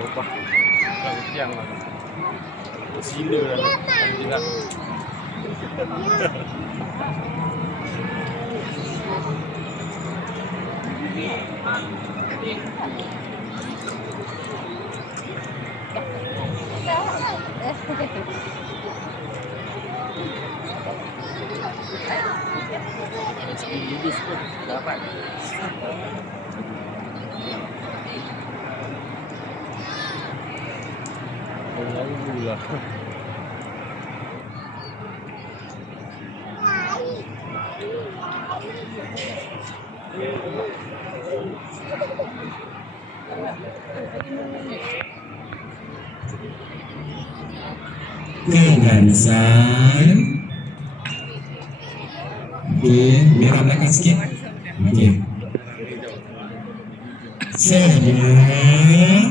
Lobah orang tiang lah. Sila lah. Tidak. Lulus pun dapat. Lalu lah. Kegarisan. Okey, merah belakang sikit. Okey. Sebenarnya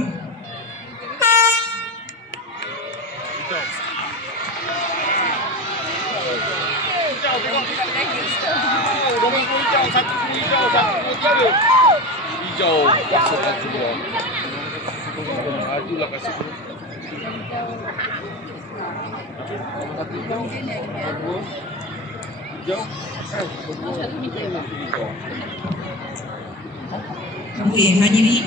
hijau masukkan semua. Majulah kasih dulu. Satu hijau. Dua. Hijau. Okey, hadirin,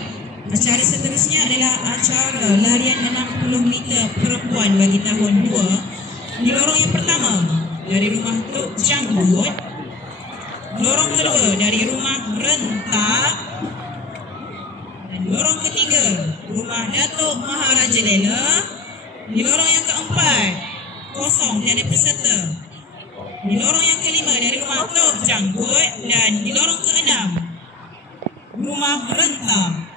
acara seterusnya adalah acara larian 60 meter perempuan bagi tahun 2 di lorong yang pertama dari rumah Tok Janggut, lorong kedua dari rumah Rentak, dan lorong ketiga rumah Datuk Maharaja Lela. Di lorong yang keempat kosong tiada peserta. Di lorong yang kelima dari rumah Tok Janggut, dan di lorong keenam rumah Rentak.